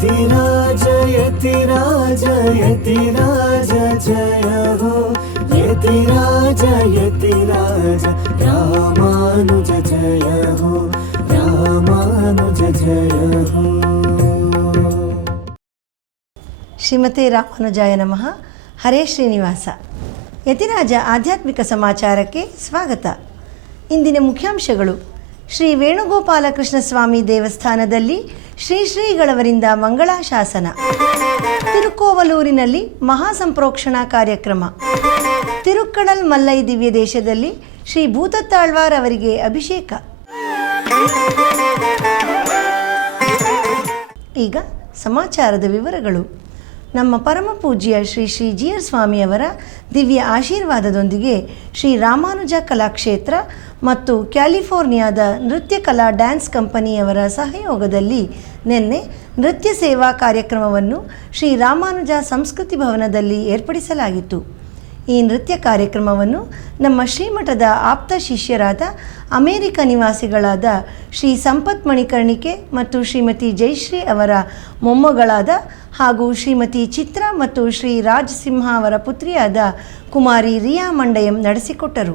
यतिराज यतिराज यतिराज जय हो यतिराज यतिराज रामानुज जय हो रामानुज जय हो। ಶ್ರೀಮತೆ ರಾಮಾನುಜಾಯ ನಮಃ. ಹರೇ ಶ್ರೀನಿವಾಸ. ಯತಿರಾಜ ಆಧ್ಯಾತ್ಮಿಕ ಸಮಾಚಾರಕ್ಕೆ ಸ್ವಾಗತ. ಇಂದಿನ ಮುಖ್ಯಾಂಶಗಳು: ಶ್ರೀ ವೇಣುಗೋಪಾಲಕೃಷ್ಣ ಸ್ವಾಮಿ ದೇವಸ್ಥಾನದಲ್ಲಿ ಶ್ರೀಗಳವರಿಂದ ಮಂಗಳಾಶಾಸನ, ತಿರುಕೋವಲೂರಿನಲ್ಲಿ ಮಹಾಸಂಪ್ರೋಕ್ಷಣಾ ಕಾರ್ಯಕ್ರಮ, ತಿರುಕ್ಕಡಲ್ ಮಲ್ಲೈ ದಿವ್ಯ ದೇಶದಲ್ಲಿ ಶ್ರೀ ಭೂತತ್ತಾಳ್ವಾರ್ ಅವರಿಗೆ ಅಭಿಷೇಕ. ಈಗ ಸಮಾಚಾರದ ವಿವರಗಳು. ನಮ್ಮ ಪರಮ ಪೂಜ್ಯ ಶ್ರೀ ಜಿ ಆರ್ ಸ್ವಾಮಿಯವರ ದಿವ್ಯ ಆಶೀರ್ವಾದದೊಂದಿಗೆ ಶ್ರೀ ರಾಮಾನುಜ ಕಲಾಕ್ಷೇತ್ರ ಮತ್ತು ಕ್ಯಾಲಿಫೋರ್ನಿಯಾದ ನೃತ್ಯ ಕಲಾ ಡ್ಯಾನ್ಸ್ ಕಂಪನಿಯವರ ಸಹಯೋಗದಲ್ಲಿ ನಿನ್ನೆ ನೃತ್ಯ ಸೇವಾ ಕಾರ್ಯಕ್ರಮವನ್ನು ಶ್ರೀ ರಾಮಾನುಜ ಸಂಸ್ಕೃತಿ ಭವನದಲ್ಲಿ ಏರ್ಪಡಿಸಲಾಗಿತ್ತು. ಈ ನೃತ್ಯ ಕಾರ್ಯಕ್ರಮವನ್ನು ನಮ್ಮ ಶ್ರೀಮಠದ ಆಪ್ತ ಶಿಷ್ಯರಾದ ಅಮೇರಿಕ ನಿವಾಸಿಗಳಾದ ಶ್ರೀ ಸಂಪತ್ ಮಣಿಕರ್ಣಿಕೆ ಮತ್ತು ಶ್ರೀಮತಿ ಜಯಶ್ರೀ ಅವರ ಮೊಮ್ಮಗಳಾದ ಹಾಗೂ ಶ್ರೀಮತಿ ಚಿತ್ರ ಮತ್ತು ಶ್ರೀ ರಾಜ್ ಸಿಂಹ ಅವರ ಪುತ್ರಿಯಾದ ಕುಮಾರಿ ರಿಯಾ ಮಂಡಯಂ ನಡೆಸಿಕೊಟ್ಟರು.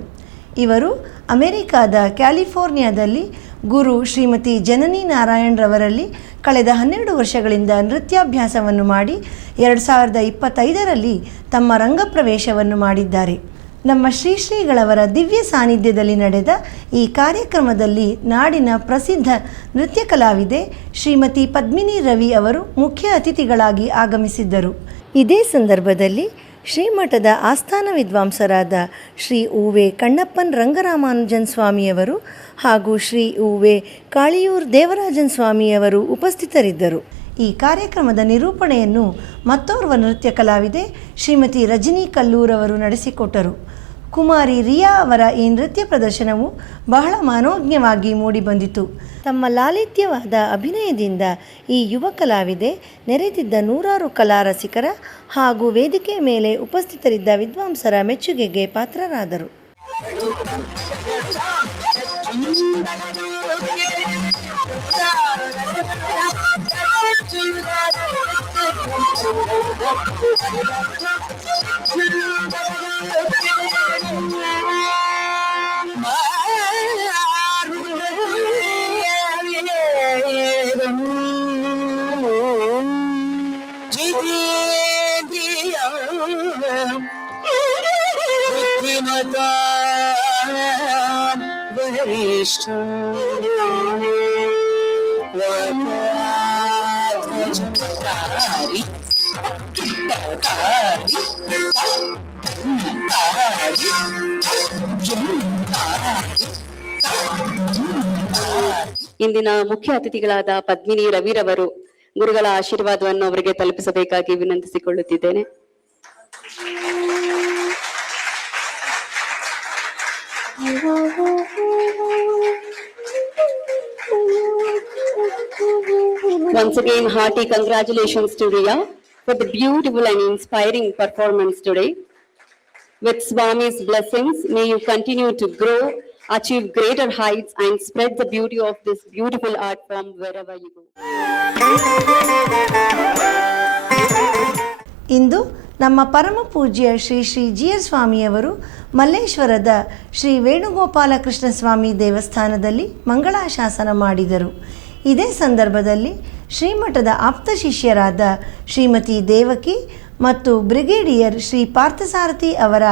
ಇವರು ಅಮೆರಿಕಾದ ಕ್ಯಾಲಿಫೋರ್ನಿಯಾದಲ್ಲಿ ಗುರು ಶ್ರೀಮತಿ ಜನನಿ ನಾರಾಯಣರವರಲ್ಲಿ ಕಳೆದ 12 ವರ್ಷಗಳಿಂದ ನೃತ್ಯಾಭ್ಯಾಸವನ್ನು ಮಾಡಿ 2025ರಲ್ಲಿ ತಮ್ಮ ರಂಗಪ್ರವೇಶವನ್ನು ಮಾಡಿದ್ದಾರೆ. ನಮ್ಮ ಶ್ರೀಗಳವರ ದಿವ್ಯ ಸಾನ್ನಿಧ್ಯದಲ್ಲಿ ನಡೆದ ಈ ಕಾರ್ಯಕ್ರಮದಲ್ಲಿ ನಾಡಿನ ಪ್ರಸಿದ್ಧ ನೃತ್ಯ ಕಲಾವಿದೆ ಶ್ರೀಮತಿ ಪದ್ಮಿನಿ ರವಿ ಅವರು ಮುಖ್ಯ ಅತಿಥಿಗಳಾಗಿ ಆಗಮಿಸಿದ್ದರು. ಇದೇ ಸಂದರ್ಭದಲ್ಲಿ ಶ್ರೀಮಠದ ಆಸ್ಥಾನ ವಿದ್ವಾಂಸರಾದ ಶ್ರೀ ಉವೆ ಕಣ್ಣಪ್ಪನ್ ರಂಗರಾಮಾನುಜನ್ ಸ್ವಾಮಿಯವರು ಹಾಗೂ ಶ್ರೀ ಉವೆ ಕಾಳಿಯೂರ್ ದೇವರಾಜನ್ ಸ್ವಾಮಿಯವರು ಉಪಸ್ಥಿತರಿದ್ದರು. ಈ ಕಾರ್ಯಕ್ರಮದ ನಿರೂಪಣೆಯನ್ನು ಮತ್ತೋರ್ವ ನೃತ್ಯ ಕಲಾವಿದೆ ಶ್ರೀಮತಿ ರಜನಿ ಕಲ್ಲೂರವರು ನಡೆಸಿಕೊಟ್ಟರು. ಕುಮಾರಿ ರಿಯಾ ಅವರ ಈ ನೃತ್ಯ ಪ್ರದರ್ಶನವು ಬಹಳ ಮನೋಜ್ಞವಾಗಿ ಮೂಡಿಬಂದಿತು. ತಮ್ಮ ಲಾಲಿತ್ಯವಾದ ಅಭಿನಯದಿಂದ ಈ ಯುವ ಕಲಾವಿದೆ ನೆರೆದಿದ್ದ ನೂರಾರು ಕಲಾರಸಿಕರ ಹಾಗೂ ವೇದಿಕೆ ಮೇಲೆ ಉಪಸ್ಥಿತರಿದ್ದ ವಿದ್ವಾಂಸರ ಮೆಚ್ಚುಗೆಗೆ ಪಾತ್ರರಾದರು. ಇಂದಿನ ಮುಖ್ಯ ಅತಿಥಿಗಳಾದ ಪದ್ಮಿನಿ ರವಿರವರು ಗುರುಗಳ ಆಶೀರ್ವಾದವನ್ನು ಅವರಿಗೆ ತಲುಪಿಸಬೇಕಾಗಿ ವಿನಂತಿಸಿಕೊಳ್ಳುತ್ತಿದ್ದೇನೆ. Once again, hearty congratulations to Riya for the beautiful and inspiring performance today. With Swami's blessings, may you continue to grow, achieve greater heights and spread the beauty of this beautiful art form wherever you go. ಇಂದು ನಮ್ಮ ಪರಮ ಪೂಜ್ಯ Shri G R ಸ್ವಾಮಿಯವರು ಮಲ್ಲೇಶ್ವರದ ಶ್ರೀ ವೇಣುಗೋಪಾಲಕೃಷ್ಣ ಸ್ವಾಮಿ ದೇವಸ್ಥಾನದಲ್ಲಿ ಮಂಗಳಾಶಾಸನ ಮಾಡಿದರು. ಇದೇ ಸಂದರ್ಭದಲ್ಲಿ ಶ್ರೀಮಠದ ಆಪ್ತ ಶಿಷ್ಯರಾದ ಶ್ರೀಮತಿ ದೇವಕಿ ಮತ್ತು ಬ್ರಿಗೇಡಿಯರ್ ಶ್ರೀ ಪಾರ್ಥಸಾರಥಿ ಅವರ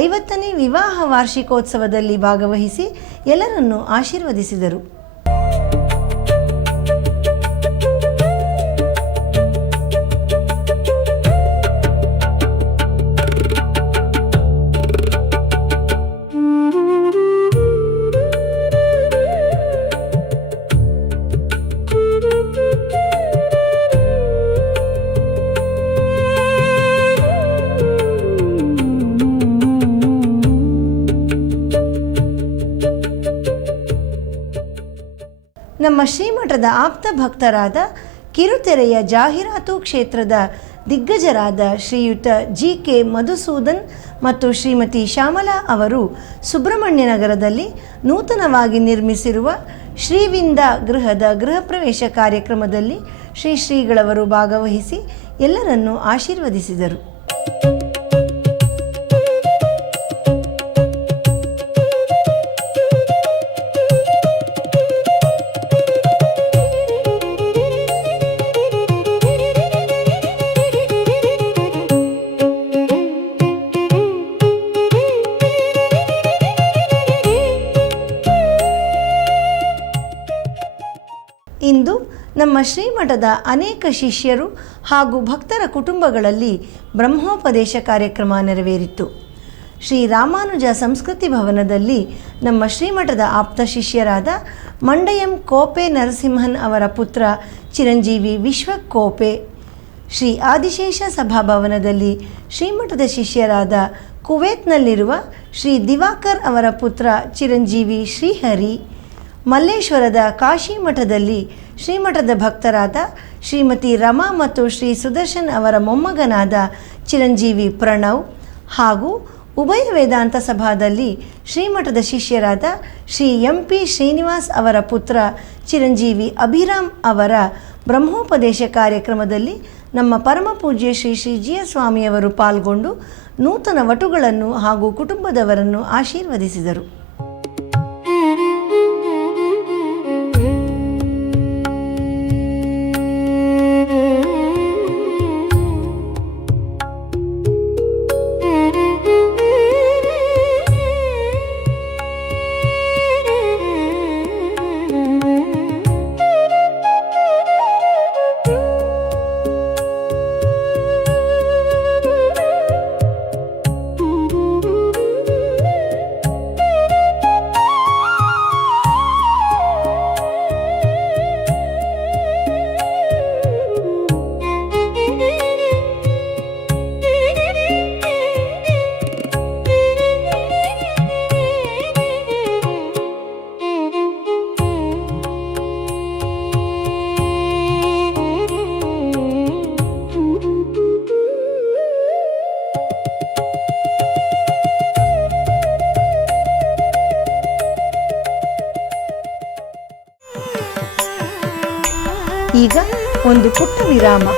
50ನೇ ವಿವಾಹ ವಾರ್ಷಿಕೋತ್ಸವದಲ್ಲಿ ಭಾಗವಹಿಸಿ ಎಲ್ಲರನ್ನೂ ಆಶೀರ್ವದಿಸಿದರು. ನಮ್ಮ ಶ್ರೀಮಠದ ಆಪ್ತ ಭಕ್ತರಾದ ಕಿರುತೆರೆಯ ಜಾಹೀರಾತು ಕ್ಷೇತ್ರದ ದಿಗ್ಗಜರಾದ ಶ್ರೀಯುತ ಜಿ.ಕೆ. ಮಧುಸೂದನ್ ಮತ್ತು ಶ್ರೀಮತಿ ಶ್ಯಾಮಲಾ ಅವರು ಸುಬ್ರಹ್ಮಣ್ಯ ನಗರದಲ್ಲಿ ನೂತನವಾಗಿ ನಿರ್ಮಿಸಿರುವ ಶ್ರೀವಿಂದ ಗೃಹದ ಗೃಹ ಪ್ರವೇಶ ಕಾರ್ಯಕ್ರಮದಲ್ಲಿ ಶ್ರೀಗಳವರು ಭಾಗವಹಿಸಿ ಎಲ್ಲರನ್ನೂ ಆಶೀರ್ವದಿಸಿದರು. ಇಂದು ನಮ್ಮ ಶ್ರೀಮಠದ ಅನೇಕ ಶಿಷ್ಯರು ಹಾಗೂ ಭಕ್ತರ ಕುಟುಂಬಗಳಲ್ಲಿ ಬ್ರಹ್ಮೋಪದೇಶ ಕಾರ್ಯಕ್ರಮ ನೆರವೇರಿತು. ಶ್ರೀ ರಾಮಾನುಜ ಸಂಸ್ಕೃತಿ ಭವನದಲ್ಲಿ ನಮ್ಮ ಶ್ರೀಮಠದ ಆಪ್ತ ಶಿಷ್ಯರಾದ ಮಂಡಯಂ ಕೋಪೆ ನರಸಿಂಹನ್ ಅವರ ಪುತ್ರ ಚಿರಂಜೀವಿ ವಿಶ್ವಕ್ ಕೋಪೆ, ಶ್ರೀ ಆದಿಶೇಷ ಸಭಾಭವನದಲ್ಲಿ ಶ್ರೀಮಠದ ಶಿಷ್ಯರಾದ ಕುವೇತ್ನಲ್ಲಿರುವ ಶ್ರೀ ದಿವಾಕರ್ ಅವರ ಪುತ್ರ ಚಿರಂಜೀವಿ ಶ್ರೀಹರಿ, ಮಲ್ಲೇಶ್ವರದ ಕಾಶಿ ಮಠದಲ್ಲಿ ಶ್ರೀಮಠದ ಭಕ್ತರಾದ ಶ್ರೀಮತಿ ರಮಾ ಮತ್ತು ಶ್ರೀ ಸುದರ್ಶನ್ ಅವರ ಮೊಮ್ಮಗನಾದ ಚಿರಂಜೀವಿ ಪ್ರಣವ್ ಹಾಗೂ ಉಭಯ ವೇದಾಂತ ಸಭಾದಲ್ಲಿ ಶ್ರೀಮಠದ ಶಿಷ್ಯರಾದ ಶ್ರೀ MP ಶ್ರೀನಿವಾಸ್ ಅವರ ಪುತ್ರ ಚಿರಂಜೀವಿ ಅಭಿರಾಮ್ ಅವರ ಬ್ರಹ್ಮೋಪದೇಶ ಕಾರ್ಯಕ್ರಮದಲ್ಲಿ ನಮ್ಮ ಪರಮಪೂಜ್ಯ ಶ್ರೀ GR ಸ್ವಾಮಿಯವರು ಪಾಲ್ಗೊಂಡು ನೂತನ ವಟುಗಳನ್ನು ಹಾಗೂ ಕುಟುಂಬದವರನ್ನು ಆಶೀರ್ವದಿಸಿದರು. ಈಗ ಒಂದು ಪುಟ್ಟ ವಿರಾಮ.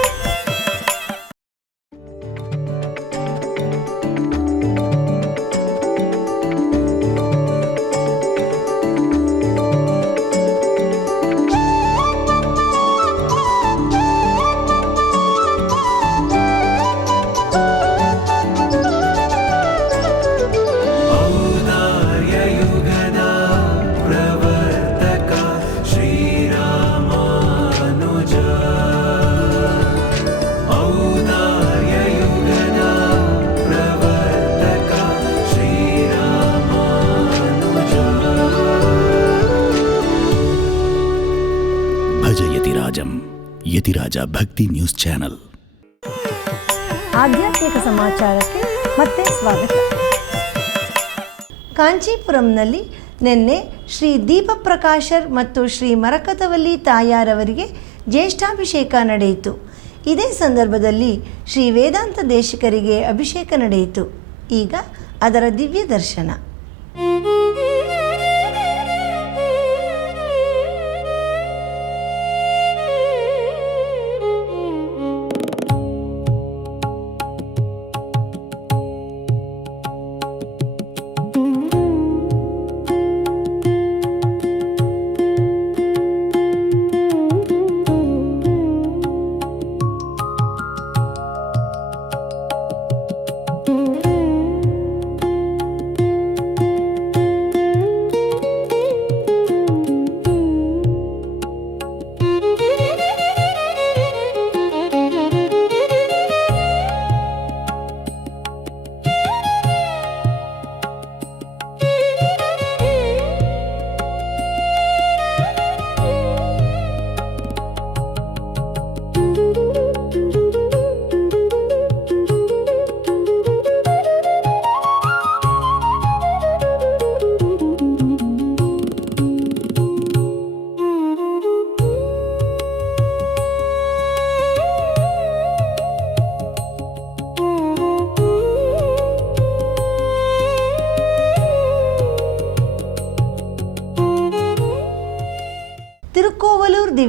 ಯತಿರಾಜ ಭಕ್ತಿ ನ್ಯೂಸ್ ಚಾನೆಲ್. ಆಧ್ಯಾತ್ಮಿಕ ಸಮಾಚಾರಕ್ಕೆ ಮತ್ತೆ ಸ್ವಾಗತ. ಕಾಂಚೀಪುರಂನಲ್ಲಿ ನಿನ್ನೆ ಶ್ರೀ ದೀಪಪ್ರಕಾಶರ್ ಮತ್ತು ಶ್ರೀ ಮರಕತವಲ್ಲಿ ತಾಯಾರವರಿಗೆ ಜ್ಯೇಷ್ಠಾಭಿಷೇಕ ನಡೆಯಿತು. ಇದೇ ಸಂದರ್ಭದಲ್ಲಿ ಶ್ರೀ ವೇದಾಂತ ದೇಶಿಕರಿಗೆ ಅಭಿಷೇಕ ನಡೆಯಿತು. ಈಗ ಅದರ ದಿವ್ಯ ದರ್ಶನ.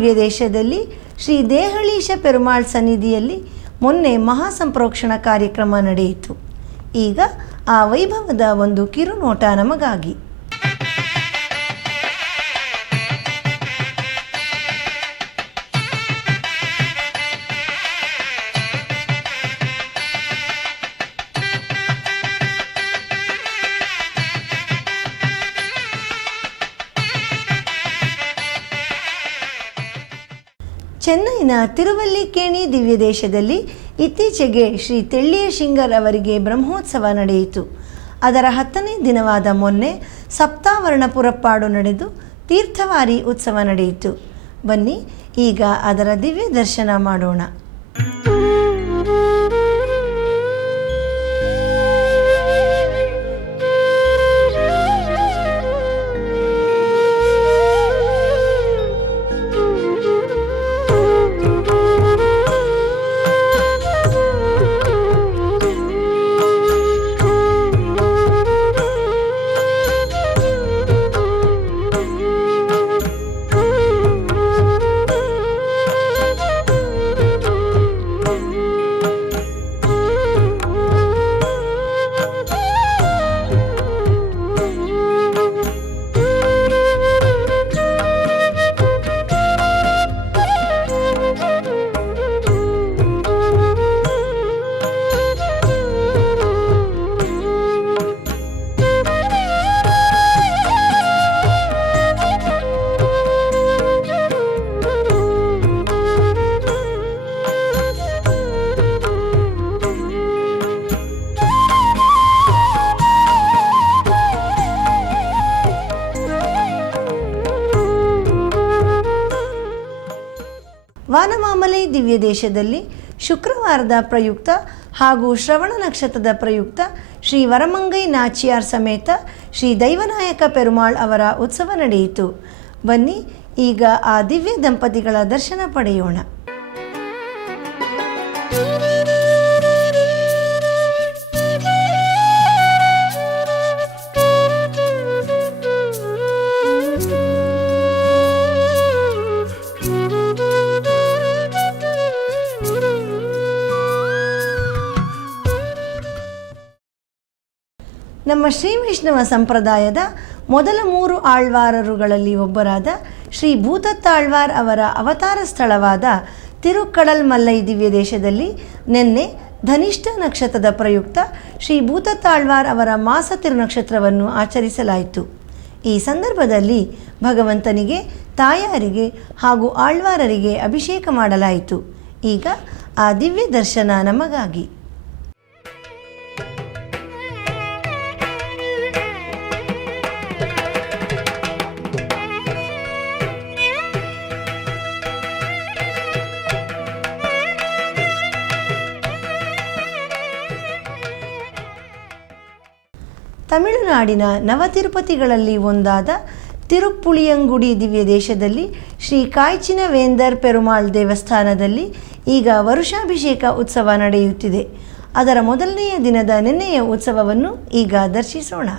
ದಿವ್ಯದೇಶದಲ್ಲಿ ಶ್ರೀ ದೇಹಳೀಶ ಪೆರುಮಾಳ್ ಸನ್ನಿಧಿಯಲ್ಲಿ ಮೊನ್ನೆ ಮಹಾಸಂಪ್ರೋಕ್ಷಣ ಕಾರ್ಯಕ್ರಮ ನಡೆಯಿತು. ಈಗ ಆ ವೈಭವದ ಒಂದು ಕಿರುನೋಟ ನಮಗಾಗಿ. ಚೆನ್ನೈನ ತಿರುವಲ್ಲಿಕೇಣಿ ದಿವ್ಯದೇಶದಲ್ಲಿ ಇತ್ತೀಚೆಗೆ ಶ್ರೀ ತೆಳ್ಳಿಯ ಶಿಂಗರ್ ಅವರಿಗೆ ಬ್ರಹ್ಮೋತ್ಸವ ನಡೆಯಿತು. ಅದರ 10ನೇ ದಿನವಾದ ಮೊನ್ನೆ ಸಪ್ತಾವರ್ಣ ಪುರಪ್ಪಾಡು ನಡೆದು ತೀರ್ಥವಾರಿ ಉತ್ಸವ ನಡೆಯಿತು. ಬನ್ನಿ ಈಗ ಅದರ ದಿವ್ಯ ದರ್ಶನ ಮಾಡೋಣ. ವಾನಮಾಮಲೆ ದಿವ್ಯದೇಶದಲ್ಲಿ ಶುಕ್ರವಾರದ ಪ್ರಯುಕ್ತ ಹಾಗೂ ಶ್ರವಣ ನಕ್ಷತ್ರದ ಪ್ರಯುಕ್ತ ಶ್ರೀ ವರಮಂಗೈ ನಾಚಿಯಾರ್ ಸಮೇತ ಶ್ರೀ ದೈವನಾಯಕ ಪೆರುಮಾಳ್ ಅವರ ಉತ್ಸವ ನಡೆಯಿತು. ಬನ್ನಿ ಈಗ ಆ ದಿವ್ಯ ದಂಪತಿಗಳ ದರ್ಶನ ಪಡೆಯೋಣ. ನಮ್ಮ ಶ್ರೀ ವೈಷ್ಣವ ಸಂಪ್ರದಾಯದ ಮೊದಲ 3 ಆಳ್ವಾರರುಗಳಲ್ಲಿ ಒಬ್ಬರಾದ ಶ್ರೀ ಭೂತತ್ತಾಳ್ವಾರ್ ಅವರ ಅವತಾರ ಸ್ಥಳವಾದ ತಿರುಕ್ಕಡಲ್ ಮಲ್ಲೈ ದಿವ್ಯದೇಶದಲ್ಲಿ ನಿನ್ನೆ ಧನಿಷ್ಠ ನಕ್ಷತ್ರದ ಪ್ರಯುಕ್ತ ಶ್ರೀ ಭೂತತ್ತಾಳ್ವಾರ್ ಅವರ ಮಾಸ ತಿರುನಕ್ಷತ್ರವನ್ನು ಆಚರಿಸಲಾಯಿತು. ಈ ಸಂದರ್ಭದಲ್ಲಿ ಭಗವಂತನಿಗೆ, ತಾಯಾರಿಗೆ ಹಾಗೂ ಆಳ್ವಾರರಿಗೆ ಅಭಿಷೇಕ ಮಾಡಲಾಯಿತು. ಈಗ ಆ ದಿವ್ಯ ದರ್ಶನ ನಮಗಾಗಿ. ತಮಿಳುನಾಡಿನ ನವತಿರುಪತಿಗಳಲ್ಲಿ ಒಂದಾದ ತಿರುಪ್ಪುಳಿಯಂಗುಡಿ ದಿವ್ಯದೇಶದಲ್ಲಿ ಶ್ರೀ ಕಾಯ್ಚಿನ ವೇಂದರ್ ಪೆರುಮಾಳ್ ದೇವಸ್ಥಾನದಲ್ಲಿ ಈಗ ವರುಷಾಭಿಷೇಕ ಉತ್ಸವ ನಡೆಯುತ್ತಿದೆ. ಅದರ ಮೊದಲನೆಯ ದಿನದ ನಿನ್ನೆಯ ಉತ್ಸವವನ್ನು ಈಗ ದರ್ಶಿಸೋಣ.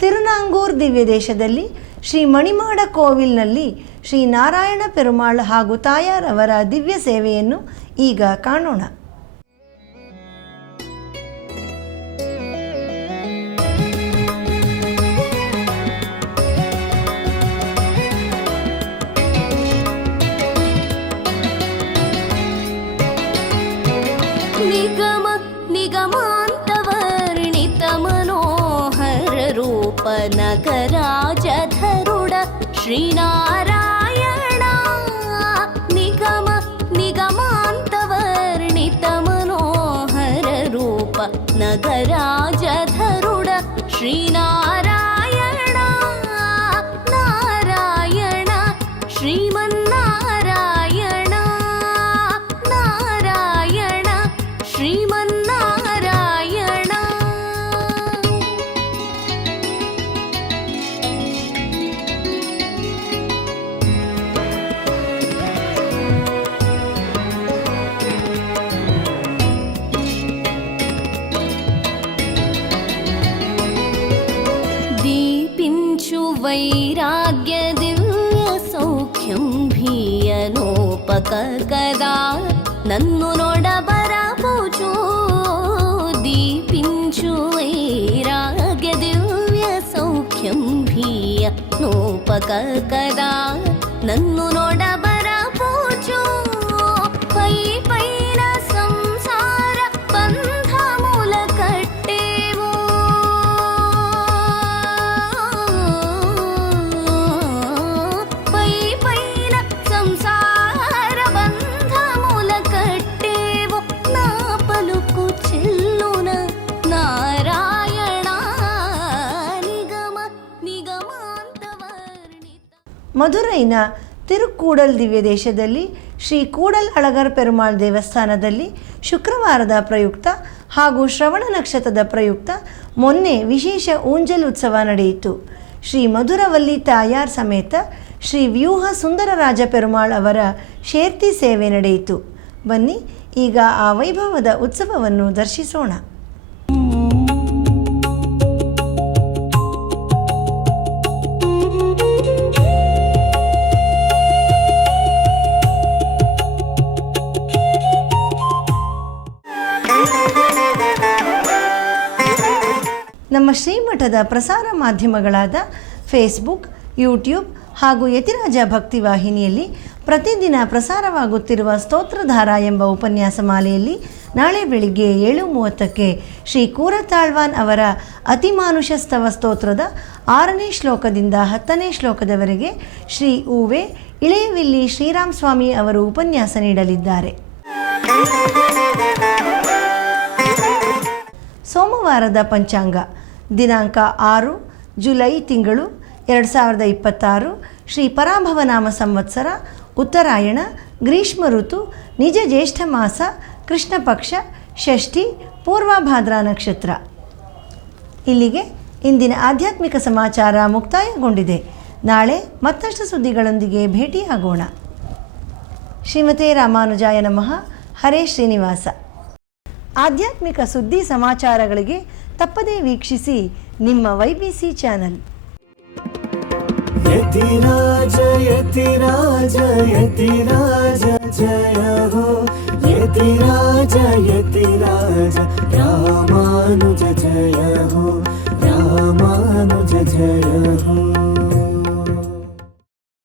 ತಿರುನಾಂಗೂರ್ ದಿವ್ಯದೇಶದಲ್ಲಿ ಶ್ರೀ ಮಣಿಮಾಡ ಕೋವಿಲ್ನಲ್ಲಿ ಶ್ರೀ ನಾರಾಯಣ ಪೆರುಮಾಳ್ ಹಾಗೂ ತಾಯಾರವರ ದಿವ್ಯ ಸೇವೆಯನ್ನು ಈಗ ಕಾಣೋಣ. ನಿಗಮ ನಿಗಮಾಂತವರ್ಣಿತ ಮನೋಹರ ರೂಪ ನಗರಾಜಧರುಡ ಶ್ರೀನಾರಾಯಣ खड्गराजधरुड श्रीनारायण नारायण श्रीमन्नारायण नारायण श्रीमन्नारायण दीपिंचु वैराग्य दिव्य सौख्यं भीयनोपकदा नन्नु नोडबरपुचु दीपिंचु वैराग्य दिव्य सौख्यं भीयनोपकदा नन्नु नोडबरपुचु पै पैन संसार बंध मूल कट्टेवो पै पैन संसार बंध मूल कट्टेवो ना पलुकु चिल्लुन नारायण निगम निगमांत वर्णित ಮಧುರೈನ ತಿರುಕ್ಕೂಡಲ್ ದಿವ್ಯ ದೇಶದಲ್ಲಿ ಶ್ರೀ ಕೂಡಲ್ ಅಳಗರ್ ಪೆರುಮಾಳ್ ದೇವಸ್ಥಾನದಲ್ಲಿ ಶುಕ್ರವಾರದ ಪ್ರಯುಕ್ತ ಹಾಗೂ ಶ್ರವಣ ನಕ್ಷತ್ರದ ಪ್ರಯುಕ್ತ ಮೊನ್ನೆ ವಿಶೇಷ ಊಂಜಲ್ ಉತ್ಸವ ನಡೆಯಿತು. ಶ್ರೀ ಮಧುರವಲ್ಲಿ ತಾಯಾರ್ ಸಮೇತ ಶ್ರೀ ವ್ಯೂಹ ಸುಂದರರಾಜ ಪೆರುಮಾಳ್ ಅವರ ಶೇರ್ತಿ ಸೇವೆ ನಡೆಯಿತು. ಬನ್ನಿ ಈಗ ಆ ವೈಭವದ ಉತ್ಸವವನ್ನು ದರ್ಶಿಸೋಣ. ನಮ್ಮ ಶ್ರೀಮಠದ ಪ್ರಸಾರ ಮಾಧ್ಯಮಗಳಾದ ಫೇಸ್ಬುಕ್, ಯೂಟ್ಯೂಬ್ ಹಾಗೂ ಯತಿರಾಜ ಭಕ್ತಿ ವಾಹಿನಿಯಲ್ಲಿ ಪ್ರತಿದಿನ ಪ್ರಸಾರವಾಗುತ್ತಿರುವ ಸ್ತೋತ್ರಧಾರ ಎಂಬ ಉಪನ್ಯಾಸ ಮಾಲೆಯಲ್ಲಿ ನಾಳೆ ಬೆಳಿಗ್ಗೆ 7:30ಕ್ಕೆ ಶ್ರೀ ಕೂರತಾಳ್ವಾನ್ ಅವರ ಅತಿಮಾನುಷ ಸ್ತವ ಸ್ತೋತ್ರದ 6ನೇ ಶ್ಲೋಕದಿಂದ 10ನೇ ಶ್ಲೋಕದವರೆಗೆ ಶ್ರೀ ಉವೆ ಇಳೆಯವಿಲ್ಲಿ ಶ್ರೀರಾಮ್ ಸ್ವಾಮಿ ಅವರು ಉಪನ್ಯಾಸ ನೀಡಲಿದ್ದಾರೆ. ಸೋಮವಾರದ ಪಂಚಾಂಗ ದಿನಾಂಕ 6 ಜುಲೈ ತಿಂಗಳು 2026 ಶ್ರೀ ಪರಾಭವನಾಮ ಸಂವತ್ಸರ ಉತ್ತರಾಯಣ ಗ್ರೀಷ್ಮ ಋತು ನಿಜ ಜ್ಯೇಷ್ಠ ಮಾಸ ಕೃಷ್ಣ ಪಕ್ಷ ಷಷ್ಠಿ ಪೂರ್ವಭಾದ್ರಾ ನಕ್ಷತ್ರ. ಇಲ್ಲಿಗೆ ಇಂದಿನ ಆಧ್ಯಾತ್ಮಿಕ ಸಮಾಚಾರ ಮುಕ್ತಾಯಗೊಂಡಿದೆ. ನಾಳೆ ಮತ್ತಷ್ಟು ಸುದ್ದಿಗಳೊಂದಿಗೆ ಭೇಟಿಯಾಗೋಣ. ಶ್ರೀಮತೆ ರಾಮಾನುಜಾಯ ನಮಃ. ಹರೇ ಶ್ರೀನಿವಾಸ. ಆಧ್ಯಾತ್ಮಿಕ ಸುದ್ದಿ ಸಮಾಚಾರಗಳಿಗೆ ತಪ್ಪದೇ ವೀಕ್ಷಿಸಿ ನಿಮ್ಮ YBC ಚಾನಲ್. ಯತಿರಾಜ ಯತಿರಾಜ ಯತಿರಾಜ ಜಯ ಹೋ ಯತಿರಾಜ ಯತಿರಾಜ ರಾಮಾನುಜ ಜಯ ಹೋ ರಾಮಾನುಜ ಜಯ ಹೋ.